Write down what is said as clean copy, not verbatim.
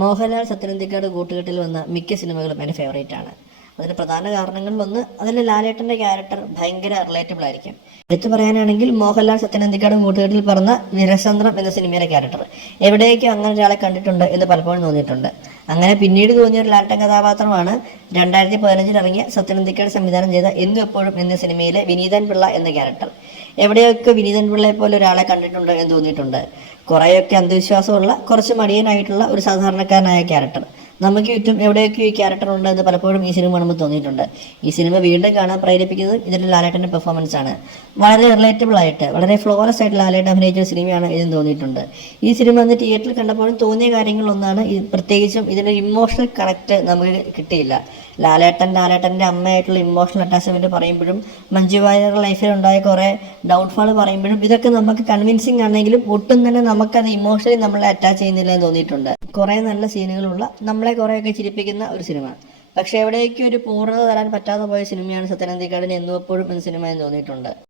മോഹൻലാൽ സത്യനന്ദിക്കാട് കൂട്ടുകെട്ടിൽ വന്ന മിക്ക സിനിമകളും എൻ്റെ ഫേവറേറ്റ് ആണ്. അതിന് പ്രധാന കാരണങ്ങളിലൊന്ന് അതിൽ ലാലേട്ടൻ്റെ ക്യാരക്ടർ ഭയങ്കര റിലേറ്റബിൾ ആയിരിക്കും. എടുത്തു പറയാനാണെങ്കിൽ മോഹൻലാൽ സത്യനന്ദിക്കാട് കൂട്ടുകെട്ടിൽ പറഞ്ഞ വീരചന്ദ്രം എന്ന സിനിമയിലെ ക്യാരക്ടർ എവിടെയൊക്കെ അങ്ങനെ ഒരാളെ കണ്ടിട്ടുണ്ട് എന്ന് പലപ്പോഴും തോന്നിയിട്ടുണ്ട്. അങ്ങനെ പിന്നീട് തോന്നിയ ഒരു ലാലേട്ടൻ കഥാപാത്രമാണ് 2015 ഇറങ്ങിയ സത്യനന്ദിക്കാട് സംവിധാനം ചെയ്ത എന്നും എപ്പോഴും എന്ന സിനിമയിലെ വിനീതൻ പിള്ള എന്ന ക്യാരക്ടർ. എവിടെയൊക്കെ വിനീതൻ പിള്ളയെ പോലെ ഒരാളെ കണ്ടിട്ടുണ്ട് എന്ന് തോന്നിയിട്ടുണ്ട്. കുറേയൊക്കെ അന്ധവിശ്വാസമുള്ള, കുറച്ച് മടിയനായിട്ടുള്ള ഒരു സാധാരണക്കാരനായ ക്യാരക്ടർ. നമുക്ക് ചുറ്റും എവിടെയൊക്കെ ഈ ക്യാരക്ടർ ഉണ്ട് എന്ന് പലപ്പോഴും ഈ സിനിമ കാണുമ്പോൾ തോന്നിയിട്ടുണ്ട്. ഈ സിനിമ വീണ്ടും കാണാൻ പ്രേരിപ്പിക്കുന്നത് ഇതിൽ ലാലേട്ടൻ്റെ പെർഫോമൻസ് ആണ്. വളരെ റിലേറ്റബിൾ ആയിട്ട്, വളരെ ഫ്ലോലെസ് ആയിട്ട് ലാലേട്ടൻ അഭിനയിച്ച സിനിമയാണ് ഇതെന്ന് തോന്നിയിട്ടുണ്ട്. ഈ സിനിമ അന്ന് തിയേറ്ററിൽ കണ്ടപ്പോഴും തോന്നിയ കാര്യങ്ങളൊന്നാണ്, പ്രത്യേകിച്ചും ഇതിൻ്റെ ഇമോഷണൽ കണക്ട് നമുക്ക് കിട്ടിയില്ല. ലാലേട്ടൻ്റെ അമ്മയായിട്ടുള്ള ഇമോഷണൽ അറ്റാച്ച്മെൻറ്റ് പറയുമ്പോഴും, മഞ്ജു വാര്യരുടെ ലൈഫിലുണ്ടായ കുറേ ഡൗൺഫാൾ പറയുമ്പോഴും ഇതൊക്കെ നമുക്ക് കൺവിൻസിങ് ആണെങ്കിലും ഒട്ടും തന്നെ നമുക്കത് ഇമോഷണലി നമ്മളെ അറ്റാച്ച് ചെയ്യുന്നില്ല എന്ന് തോന്നിയിട്ടുണ്ട്. കുറേ നല്ല സീനുകളുള്ള, നമ്മളെ കുറേയൊക്കെ ചിരിപ്പിക്കുന്ന ഒരു സിനിമ. പക്ഷേ എവിടേക്കും ഒരു പൂർണ്ണത തരാൻ പറ്റാതെ പോയ സിനിമയാണ് സത്യനന്ദിക്കാടിന് എന്നും എപ്പോഴും എന്ന സിനിമ എന്ന് തോന്നിയിട്ടുണ്ട്.